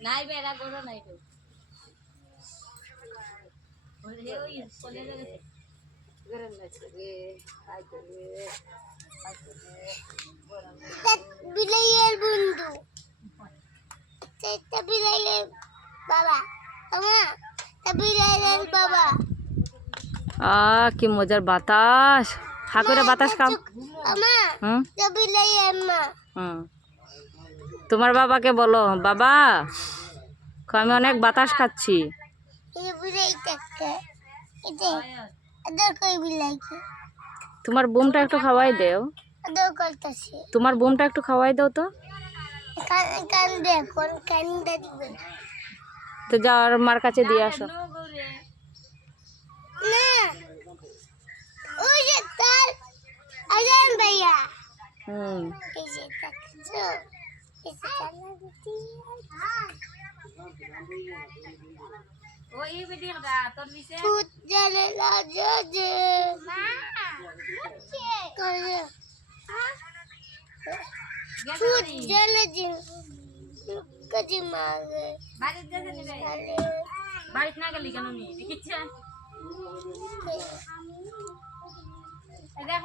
নাই বেড়া করো নাই তো ওরে ওই কোলে গেছে গরম লাগছে রে আই করে বিলাইয়ের বন্ধু সেটা বিলাইয়ের বাবা আমা তা বিলাইয়ের বাবা কি মজার বাতাস হা করে বাতাস খাও আমা তা বিলাইয়ের মা তোমার বাবাকে বলো বাবা আমি অনেক বাতাস খাচ্ছি এই বিলাইটাকে এটা আদর কই বিলাইকে তোমার বুমটা একটু খাওয়াই দাও আদর করতেছি তোমার বুমটা একটু খাওয়াই দাও তো কান দে কোন কান দিবে তো যাও আর মার কাছে দিয়ে আসো না ওই যে তার আজান ভাইয়া এই যে দেখছো এই যে কানাটি ওই বেটির দা তোর নিচে ফুট জালে লাজে যে মা করে ফুট জালে যে কাজি মাগে বাড়িতে যেতে নিবে বাড়িতে না গেলি কেন নি দেখিছ এই দেখ